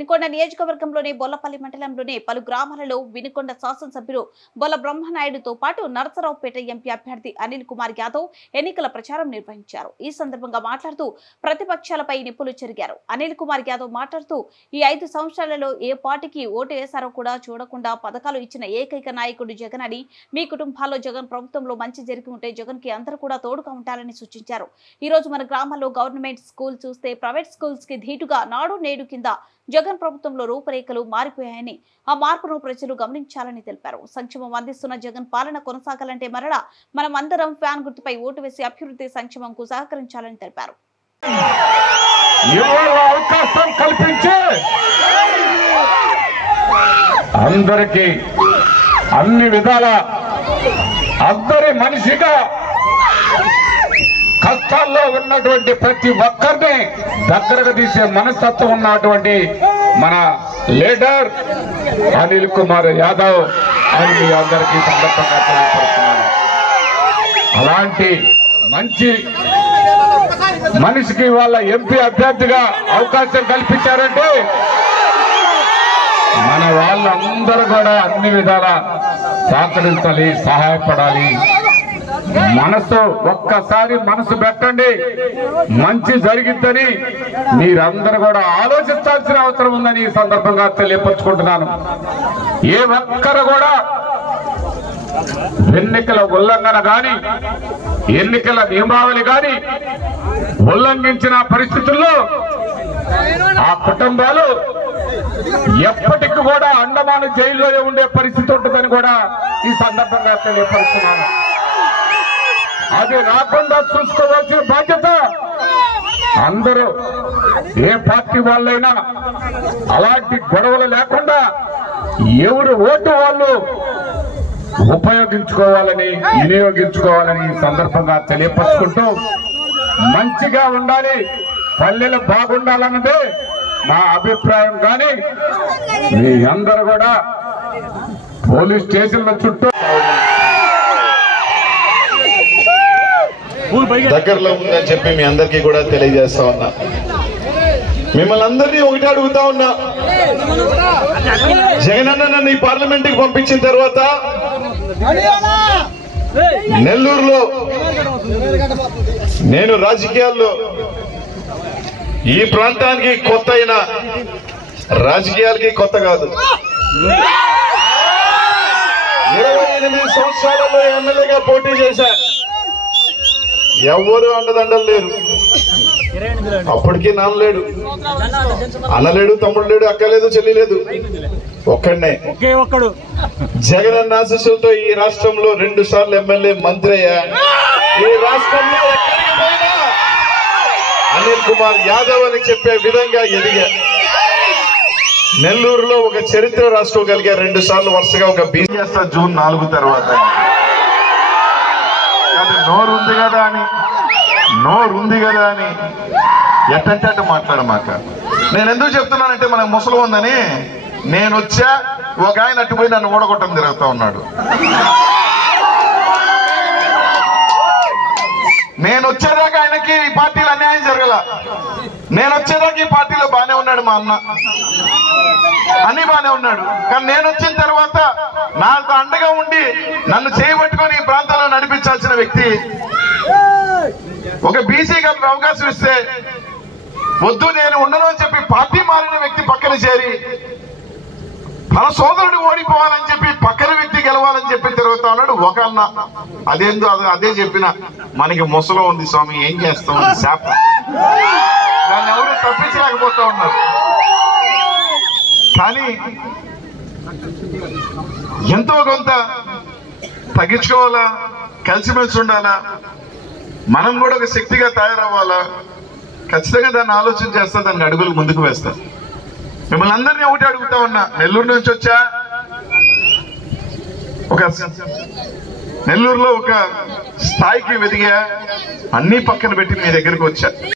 వినుకొండ నియోజకవర్గంలోని బొల్లపల్లి మండలంలోని పలు గ్రామాలలో వినుకొండ శాసనసభ్యులు బొల్ల బ్రహ్మనాయుడుతో పాటు నరసరావుపేట ఎంపీ అభ్యర్థి అనిల్ కుమార్ యాదవ్ ఎన్నికల ప్రచారం నిర్వహించారు. ఈ సందర్భంగా మాట్లాడుతూ ప్రతిపక్షాలపై నిప్పులు చెరిగారు. అనిల్ కుమార్ యాదవ్ మాట్లాడుతూ ఈ 5 సంవత్సరాలలో ఏ పార్టీకి ఓటు వేశారో కూడా చూడకుండా పథకాలు ఇచ్చిన ఏకైక నాయకుడు జగన్ అని, మీ కుటుంబాల్లో జగన్ ప్రభుత్వంలో మంచి జరిగి ఉంటే జగన్ కి అందరూ కూడా తోడుగా ఉంటారని సూచించారు. ఈ రోజు మన గ్రామాల్లో గవర్నమెంట్ స్కూల్ చూస్తే ప్రైవేట్ స్కూల్స్ కి ధీటుగా నాడు నేడు కింద జగన్ ప్రభుత్వంలో రూపురేఖలు మారిపోయాయని, ఆ మార్పును ప్రజలు గమనించాలని తెలిపారు. సంక్షేమం అందిస్తున్న జగన్ పాలన కొనసాగాలంటే మరలా మనం అందరం ఫ్యాన్ గుర్తుపై ఓటు వేసి అభివృద్ధి సంక్షేమంకు సహకరించాలని తెలిపారు. అవకాశం కల్పించి అందరికీ అన్ని విధాల అందరి మనిషిగా కష్టాల్లో ఉన్నటువంటి ప్రతి ఒక్కరిని దగ్గరకు తీసే మనస్తత్వం ఉన్నటువంటి మన లీడర్ అనిల్ కుమార్ యాదవ్ అని మీ అందరికీ సందర్భంగా తెలియపరుస్తున్నాను. అలాంటి మంచి మనిషికి వాళ్ళ ఎంపీ అభ్యర్థిగా అవకాశం కల్పించారంటే మన వాళ్ళందరూ కూడా అన్ని విధాల సహకరించాలి, సహాయపడాలి. ఒక్కసారి మనసు పెట్టండి, మంచి జరిగిద్దని మీరందరూ కూడా ఆలోచించాల్సిన అవసరం ఉందని ఈ సందర్భంగా తెలియపరుచుకుంటున్నాను. ఏ ఒక్కరు కూడా ఎన్నికల ఉల్లంఘన గాని, ఎన్నికల నియమావళి గాని ఉల్లంఘించిన పరిస్థితుల్లో ఆ కుటుంబాలు ఎప్పటికి కూడా అండమాన్ జైల్లోనే ఉండే పరిస్థితి ఉంటుందని కూడా ఈ సందర్భంగా తెలియపరుస్తున్నాను. అది రాకుండా చూసుకోవాల్సిన బాధ్యత అందరూ, ఏ పార్టీ వాళ్ళైనా అలాంటి గొడవలు లేకుండా ఎవరు ఓటు వాళ్ళు ఉపయోగించుకోవాలని, వినియోగించుకోవాలని ఈ సందర్భంగా తెలియపరుచుకుంటూ మంచిగా ఉండాలి, పల్లెలు బాగుండాలన్నదే నా అభిప్రాయం. కానీ మీ అందరూ కూడా పోలీస్ స్టేషన్ల చుట్టూ దగ్గరలో ఉందని చెప్పి మీ అందరికీ కూడా తెలియజేస్తా ఉన్నా. మిమ్మల్ని అందరినీ ఒకటి అడుగుతా ఉన్నా, జగనన్న నన్ను ఈ పార్లమెంట్ కి పంపించిన తర్వాత నెల్లూరులో నేను రాజకీయాల్లో ఈ ప్రాంతానికి కొత్త అయినా రాజకీయాలకి కొత్త కాదు. 28 సంవత్సరాలలో ఎమ్మెల్యేగా పోటీ చేశా. ఎవరు అండదండలు లేరు. అప్పటికీ నాన్న లేడు, అన్న లేడు, తమ్ముడు లేడు, అక్క లేదు, చెల్లి లేదు, ఒక్కడనే. జగనన్న ఆశీస్సులతో ఈ రాష్ట్రంలో 2 సార్లు ఎమ్మెల్యే, మంత్రి అయ్యా. ఈ రాష్ట్రంలో ఎక్కడికి పోయినా అనిల్ కుమార్ యాదవ్ అని చెప్పే విధంగా ఎదిగా. నెల్లూరులో ఒక చరిత్ర రాసుకోగలిగా. 2 సార్లు వరుసగా ఒక బీజేస్తా జూన్ 4 తర్వాత. నోరు ఉంది కదా అని ఎట్టంటే అట్టు మాట్లాడమాక. నేను ఎందుకు చెప్తున్నానంటే మనకు ముసలి ఉందని. నేను వచ్చా, ఒక ఆయన అట్టుపోయి నన్ను ఓడగొట్టం తిరుగుతా ఉన్నాడు. నేను వచ్చేదాకా ఆయనకి ఈ పార్టీలో అన్యాయం జరగల. నేను వచ్చేదాకా ఈ పార్టీలో బానే ఉన్నాడు మా అన్న, అన్ని బానే ఉన్నాడు. కానీ నేను వచ్చిన తర్వాత నాకు అండగా ఉండి నన్ను చేయబట్టుకొని ఈ ప్రాంతంలో నడిపించాల్సిన వ్యక్తి, ఒక బీసీకి అవకాశం ఇస్తే వద్దు నేను ఉండను అని చెప్పి పార్టీ మారిన వ్యక్తి పక్కన చేరి తన సోదరుడు ఓడిపోవాలని చెప్పి పక్కన వ్యక్తి గెలవాలని చెప్పి తిరుగుతా ఉన్నాడు ఒక అన్న. అదేందో అదే చెప్పిన, మనకి ముసలో ఉంది స్వామి, ఏం చేస్తాం, శాప. దాన్ని ఎవరు తప్పించలేకపోతా ఉన్నారు. కానీ ఎంతో కొంత తగ్గించుకోవాలా, కలిసిమెలిసి ఉండాలా, మనం కూడా ఒక శక్తిగా తయారవ్వాలా. ఖచ్చితంగా దాన్ని ఆలోచన చేస్తా, దానికి అడుగులు ముందుకు వేస్తా. మిమ్మల్ని అందరినీ ఒకటి అడుగుతా ఉన్నా, నెల్లూరు నుంచి వచ్చా, నెల్లూరులో ఒక స్థాయికి వెదిగా, అన్ని పక్కన పెట్టి మీ దగ్గరికి వచ్చా.